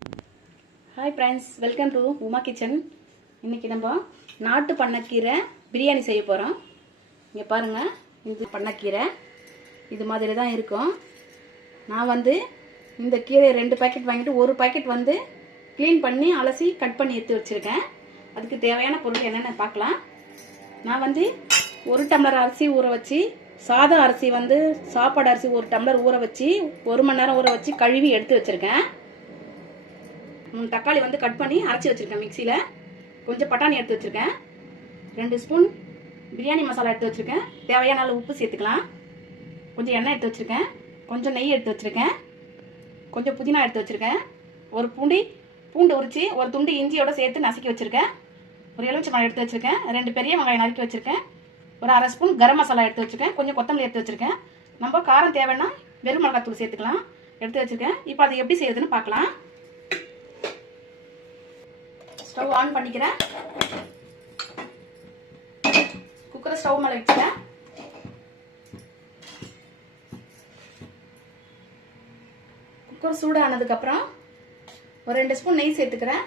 Hi friends, welcome to Uma Kitchen. இன்னைக்கு நம்ம நாட்டு பண்ணக்கீரை பிரியாணி செய்ய போறோம். இங்க பாருங்க, இது பண்ணக்கீரை இது மாதிரி தான் இருக்கும். நான் வந்து இந்த கீரை 2 பாக்கெட் வாங்கிட்டு ஒரு பாக்கெட் வந்து க்ளீன் பண்ணி அலசி கட் பண்ணி எடுத்து வச்சிருக்கேன். அதுக்கு தேவையான பொருள் என்னென்ன பார்க்கலாம். நான் வந்து 1 டம்ளர் அரிசி ஊற வச்சு, சாதா அரிசி வந்து சாப்பாடு அரிசி 1 டம்ளர் ஊற வச்சு 1 மணி நேரம் ஊற வச்சு கழுவி எடுத்து வச்சிருக்கேன். தக்காளி வந்து கட் பண்ணி அரைச்சி வச்சிருக்கேன் மிக்சியில. கொஞ்சம் பட்டாணி எடுத்து வச்சிருக்கேன். 2 ஸ்பூன் பிரியாணி மசாலா எடுத்து வச்சிருக்கேன். தேவையான அளவு உப்பு சேர்த்துக்கலாம். கொஞ்சம் எண்ணெய் எடுத்து வச்சிருக்கேன். கொஞ்சம் நெய் எடுத்து வச்சிருக்கேன். கொஞ்சம் புதினா எடுத்து வச்சிருக்கேன். ஒரு பூண்டு உரிச்சு ஒரு துண்டு இஞ்சியோட சேர்த்து நசுக்கி வச்சிருக்கேன். ஒரு எலுமிச்சம்பழம் எடுத்து வச்சிருக்கேன். 2 பெரிய வெங்காயம் நறுக்கி வச்சிருக்கேன். ஒரு அரை ஸ்பூன் கரம் மசாலா எடுத்து வச்சிருக்கேன். கொஞ்சம் கொத்தமல்லி எடுத்து வச்சிருக்கேன். நம்ம காரம் தேவைன்னா வெறும் மிளகாத்தூள் சேர்த்துக்கலாம். எடுத்து வச்சிருக்கேன். இப்போ அதை எப்படி செய்யறதுன்னு பார்க்கலாம். ஸ்டவ் ஆன் பண்ணிக்கிறேன். குக்கரை ஸ்டவ் மேலே வச்சுக்கிறேன். குக்கர் சூடானதுக்கு அப்புறம் ஒரு 2 ஸ்பூன் நெய் சேர்த்துக்கிறேன்.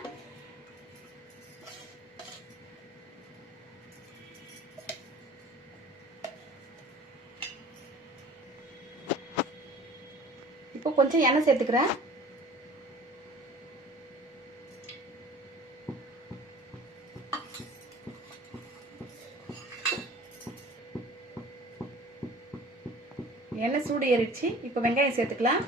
இப்போ கொஞ்சம் எண்ணெய் சேர்த்துக்கிறேன். எண்ணெய் சூடு ஏறிடுச்சு. இப்போ வெங்காயம் சேர்த்துக்கலாம்.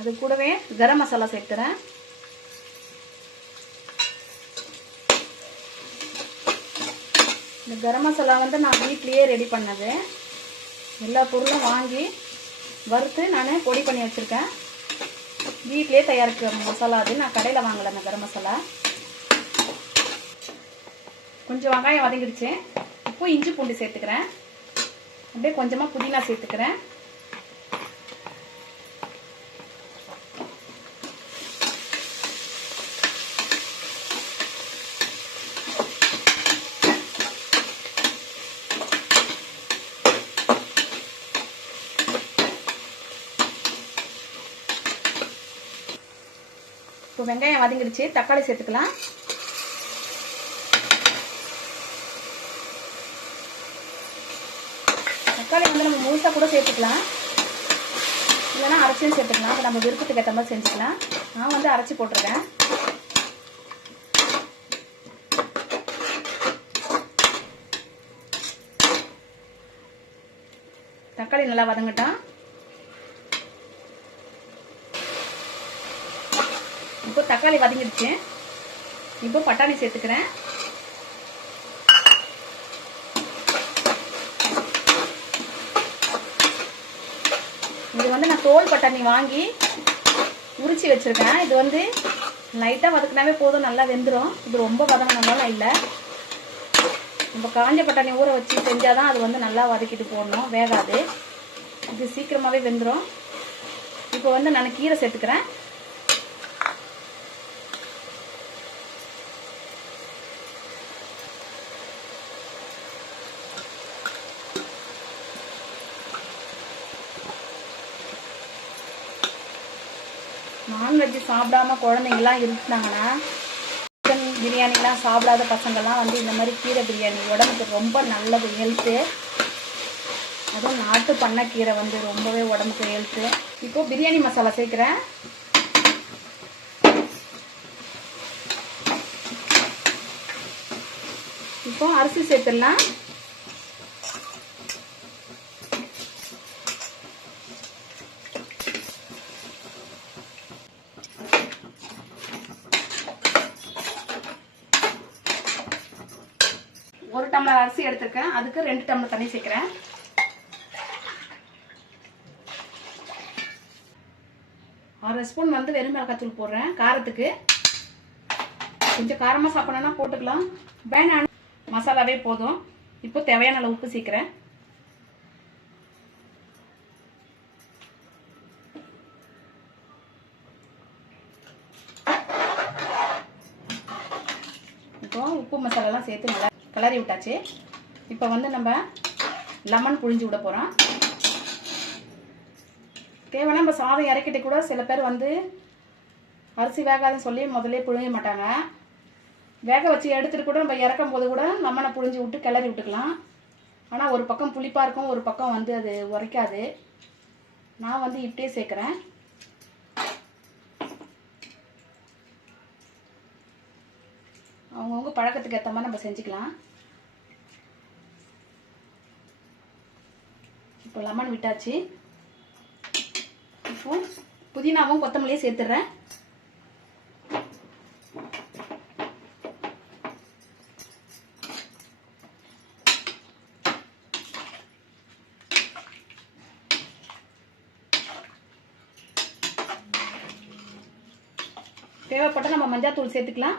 அது கூடவே கரம் மசாலா சேர்த்துறேன். இந்த கரம் மசாலா வந்து நான் வீட்லேயே ரெடி பண்ணது. எல்லா பொருளும் வாங்கி வறுத்து நான் பொடி பண்ணி வச்சுருக்கேன். வீட்லேயே தயாரிக்கிற மசாலா அது. நான் கடையில் வாங்கலை அந்த கரம் மசாலா. கொஞ்சம் வெங்காயம் வதங்கிடுச்சு. இப்போ இஞ்சி பூண்டு சேர்த்துக்கிறேன். அப்படியே கொஞ்சமாக புதினா சேர்த்துக்கிறேன். இப்போ வெங்காயம் வதங்கிடுச்சு. தக்காளி சேர்த்துக்கலாம். தக்காளி வந்து நம்ம முழுசாக கூட சேர்த்துக்கலாம், இல்லைன்னா அரைச்சியும் சேர்த்துக்கலாம். அது நம்ம விருப்பத்துக்கு ஏற்ற மாதிரி செஞ்சுக்கலாம். நான் வந்து அரைச்சி போட்டிருக்கேன். தக்காளி நல்லா வதங்கட்டும். இப்போ தக்காளி வதங்கிடுச்சு. இப்போ பட்டாணி சேர்த்துக்கிறேன். இது வந்து நான் தோல் பட்டாணி வாங்கி உரிச்சு வச்சிருக்கேன். இது வந்து லைட்டாக வதக்கினாவே போதும், நல்லா வெந்துடும். இது ரொம்ப வதங்கினாலும் இல்லை. நம்ம காஞ்ச பட்டாணி ஊற வச்சு செஞ்சாதான் அது வந்து நல்லா வதக்கிட்டு போடணும், வேகாது. இது சீக்கிரமாகவே வெந்துடும். இப்போ வந்து நான் கீரை சேர்த்துக்கிறேன். நான்வெஜ் சாப்பிடாம குழந்தைங்கலாம் இருந்தாங்கன்னா, சிக்கன் பிரியாணிலாம் சாப்பிடாத பசங்கள்லாம் வந்து இந்த மாதிரி கீரை பிரியாணி உடம்புக்கு ரொம்ப நல்லது, ஹெல்த்து. அதுவும் நாட்டு பண்ணக்கீரை வந்து ரொம்பவே உடம்புக்கு ஹெல்த்து. இப்போ பிரியாணி மசாலா சேர்க்குறேன். இப்போ அரிசி சேர்த்துடலாம். ஒரு டம்ளர் அரிசி எடுத்துருக்கேன். அதுக்கு 2 டம்ளர் தண்ணி சேர்க்கிறேன். அரை ஸ்பூன் வந்து வெறும் மிளகாத்தூள் போடுறேன் காரத்துக்கு. கொஞ்சம் காரமாக சாப்பிடணும்னா போட்டுக்கலாம், வேணாம் மசாலாவே போதும். இப்போ தேவையான அளவு உப்பு சேர்க்கிறேன். உப்பு மசாலாலாம் சேர்த்து நல்லா கிளறி விட்டாச்சு. இப்போ வந்து நம்ம லெமன் புழிஞ்சு விட போகிறோம். தேவைன்னா நம்ம சாதம் இறக்கிட்டு கூட சில பேர் வந்து அரிசி வேகாதுன்னு சொல்லி முதல்ல புழிய மாட்டாங்க. வேக வச்சு எடுத்துகிட்டு கூட நம்ம இறக்கும் போது கூட லெமனை புழிஞ்சு விட்டு கிளறி விட்டுக்கலாம். ஆனால் ஒரு பக்கம் புளிப்பாக இருக்கும், ஒரு பக்கம் வந்து அது உரைக்காது. நான் வந்து இப்படியே சேர்க்குறேன். அவங்கவுங்க பழக்கத்துக்கு ஏற்ற மாதிரி நம்ம செஞ்சுக்கலாம். இப்போ லெமன் விட்டாச்சு. இப்போ புதினாவும் கொத்தமல்லியும் சேர்த்துடுறேன். தேவைப்பட்ட நம்ம மஞ்சள் தூள் சேர்த்துக்கலாம்.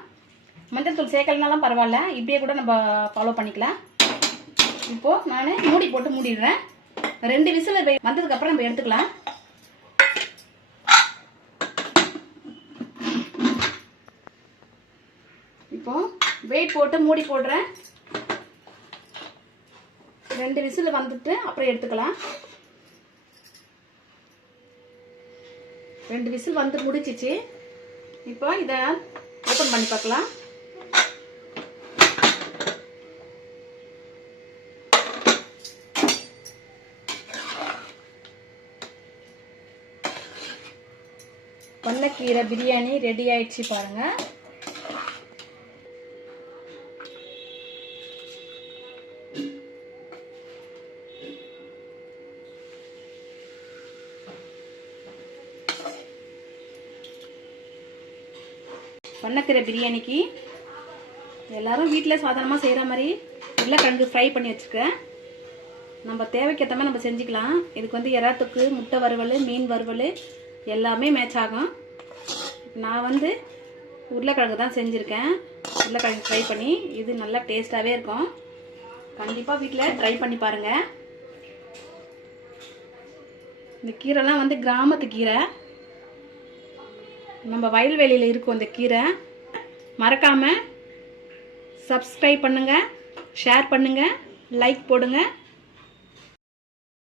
மஞ்சள் தூள் சேர்க்கலனாலும் பரவாயில்ல, இப்படியே கூட நம்ம ஃபாலோ பண்ணிக்கலாம். இப்போது நான் மூடி போட்டு மூடிடுறேன். 2 விசில் வந்ததுக்கப்புறம் நம்ம எடுத்துக்கலாம். இப்போ வெயிட் போட்டு மூடி போடுறேன். 2 விசில் வந்துட்டு அப்புறம் எடுத்துக்கலாம். 2 விசில் வந்து முடிச்சிச்சு. இப்போ இதை ஓப்பன் பண்ணி பார்க்கலாம். பன்னக்கீரை பிரியாணி ரெடி ஆயிடுச்சு பாருங்க. பன்னக்கீரை பிரியாணிக்கு எல்லாரும் வீட்டில் சாதாரணமாக செய்கிற மாதிரி உருளைக்கிழங்கு ஃப்ரை பண்ணி வச்சுருக்கேன். நம்ம தேவைக்கேற்ற மாதிரி நம்ம செஞ்சுக்கலாம். இதுக்கு வந்து எறா தொக்கு, முட்டை வறுவல், மீன் வறுவல் எல்லாமே மேட்ச் ஆகும். நான் வந்து உருளைக்கிழங்கு தான் செஞ்சுருக்கேன். உருளைக்கிழங்கு ஃப்ரை பண்ணி இது நல்லா டேஸ்ட்டாகவே இருக்கும். கண்டிப்பாக வீட்டில் ட்ரை பண்ணி பாருங்கள். இந்த கீரைலாம் வந்து கிராமத்து கீரை, நம்ம வயல்வெளியில் இருக்கும் அந்த கீரை. மறக்காமல் சப்ஸ்கிரைப் பண்ணுங்கள், ஷேர் பண்ணுங்கள், லைக் போடுங்க.